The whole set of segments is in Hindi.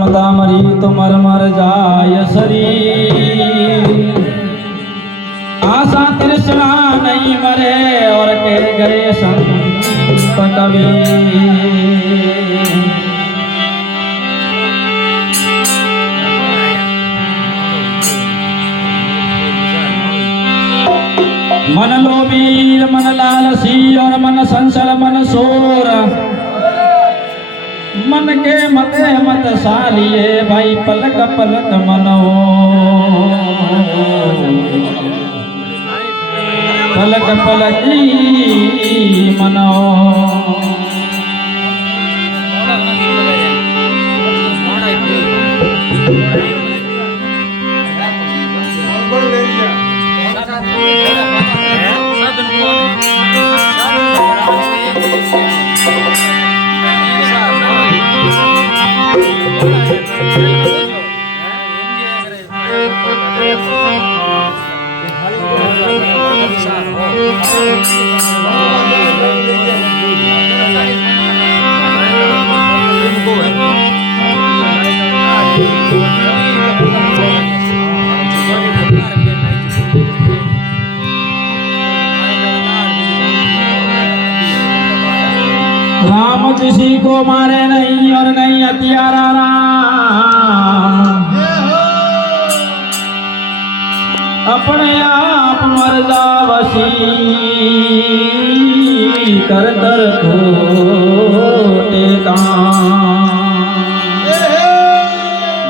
मरी तो मर मर जाय शरीर आशा तृष्णा नहीं मरे और कह गए संत कबीर। मन लोभीर मन लालसी और मन संशल मन सोर मन के मते मत सालिए भाई पलक पलक मनो पलक पलकी मनो। राम किसी को मारे नहीं और नहीं हथियारा राम अपने आप मर जावसी कर कर खोटे काम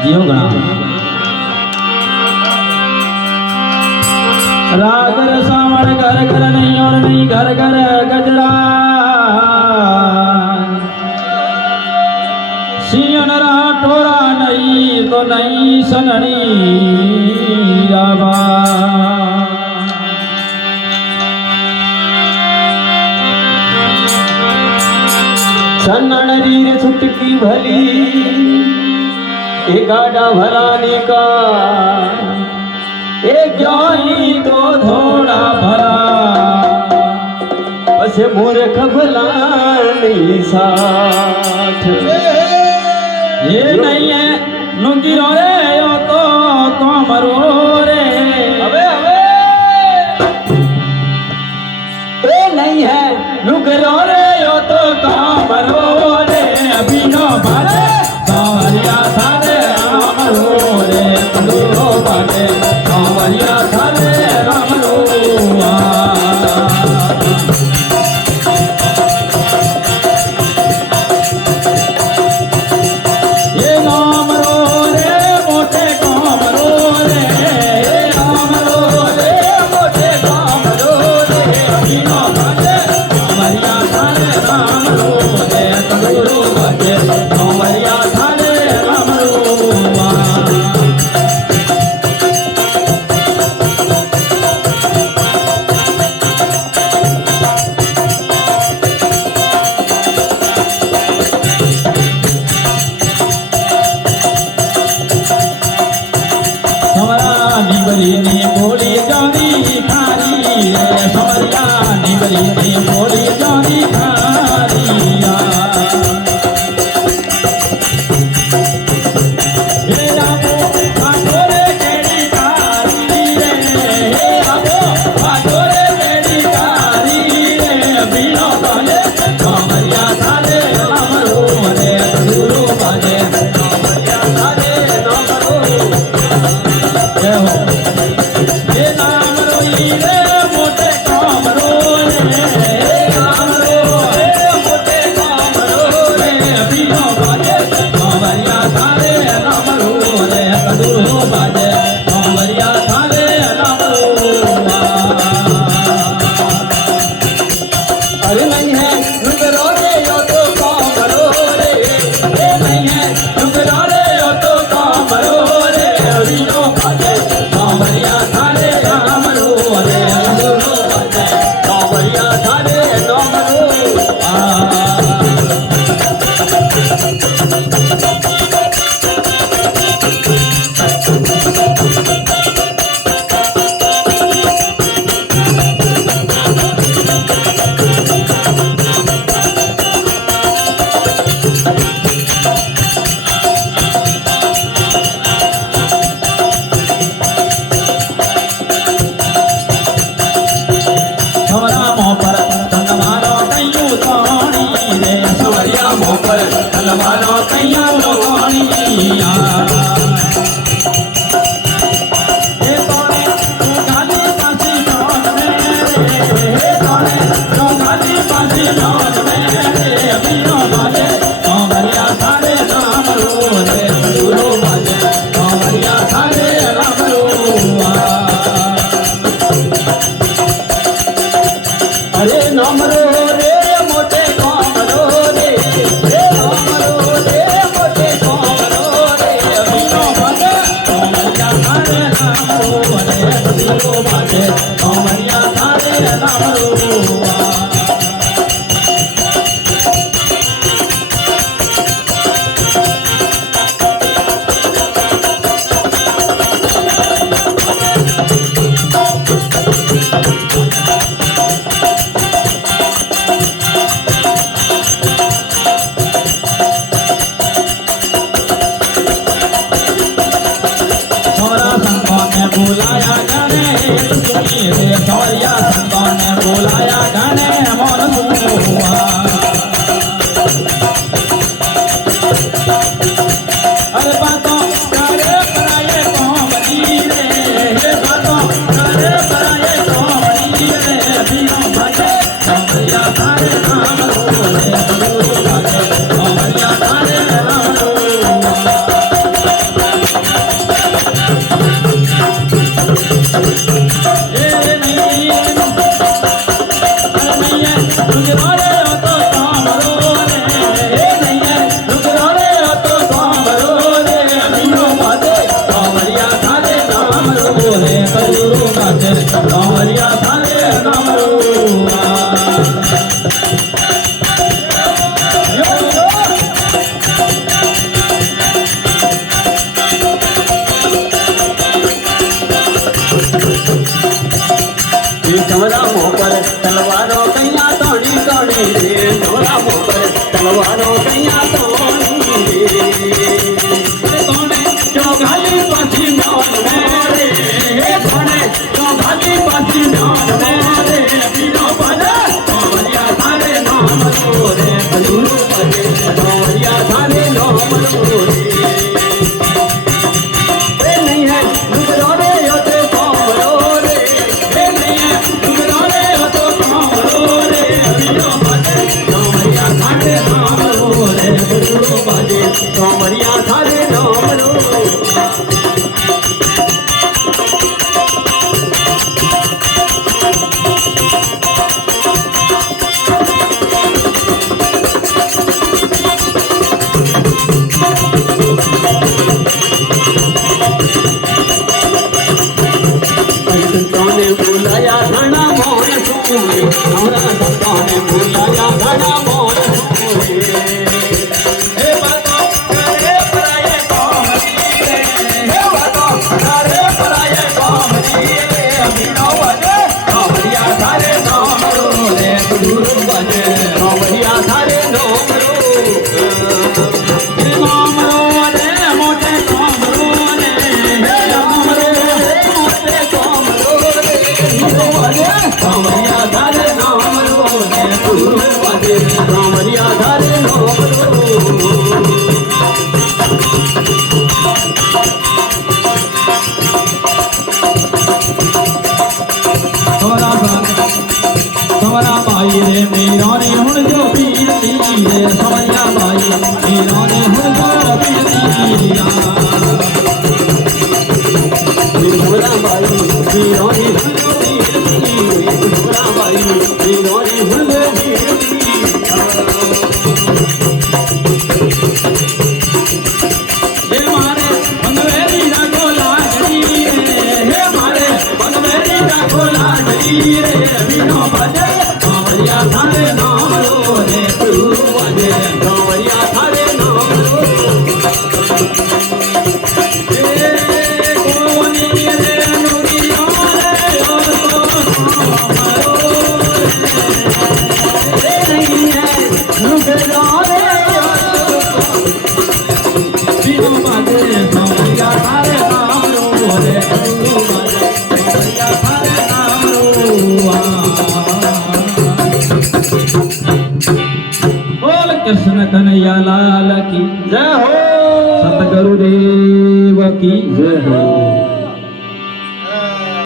जियो गणा रागर सावर घर घर नहीं और नहीं घर घर गजरा सियन टोरा नहीं तो नहीं सननी राबा सन्नन रीर छुटकी भली एक गाड़ा भराने का एक ही तो थोड़ा भरा बस मूर्ख भला नहीं साथ ये नहीं है नुंगी रो रे यो तो कमरो रे अबे अबे ये नहीं है नुंगी रो रे यो तो कमरो रे अभी नो बारे सावरिया थारे रामरो रे तंदूरो बाटे सावरिया थारे रामरो बोलाया गाने सुनिए सवरिया संतों ने बोलाया गाने मन हुआ अरे बातों करे पराये कौन बनी रे बातों करे पराये कौन बनी रे बिना भागे सवरिया थारे नाम रो रे भागे सवरिया थारे नाम रो कांवरिया थारे नाम रो चमरा मुँह पर तलवारों कैया तोड़ी तोड़ी रे चमरा मुँह पर तलवारों कैया तोड़ी रे कौने जो घाली पासी मान मेरे कौने जो घाली पासी मान मेरे बिनो बने कांवरिया थारे नाम रो रे बलूरू बजे कांवरिया थारे नाम रो रे नहीं है रुकरो रे होते कांवरो रे नहीं है रुकरो रे होतो कांवरो रे बिनो बजे कांवरिया थारे नाम रो रे बलूरू बजे कांवरिया थारे नाम रो संतों ने बुलाया घना मोहन सुने हमरा संतों ने बुलाया घना मोहन सुने हे बातों करे पराये कौन रे हे बातों करे पराये कौन रे बिनो बजे कांवरिया थारे नाम रो रे गुरु बजे कांवरिया थारे नाम रो नाम रो रे मोटे नाम रो रे नाम रो मोटे कांवरिया थारे नाम रो रे गुरु बजे कांवरिया थारे नाम रो सवरा भाई रे मेरा ने हुण जो पीर दी रे सवरिया भाई मेरा ने हुण जो पीर दी सवरा भाई मेरा ने हुण जो पीर दी सवरा भाई मेरा ने हुण जो पीर दी हे मारे मनवेरी ना गोला जड़ी रे हे मारे मनवेरी ना गोला जड़ी रे बिनो बजे कांवरिया थारे नाम रो रे गुरु बजे कांवरिया थारे नाम रो हे कोनी रे नुरिया रे और तो रे नहीं है रुकरो रे बिनो बजे कांवरिया थारे नाम रो रे गुरु बजे कांवरिया थारे नाम रो कृष्ण कन्हैया लाल की जय हो। सतगुरु की जय हो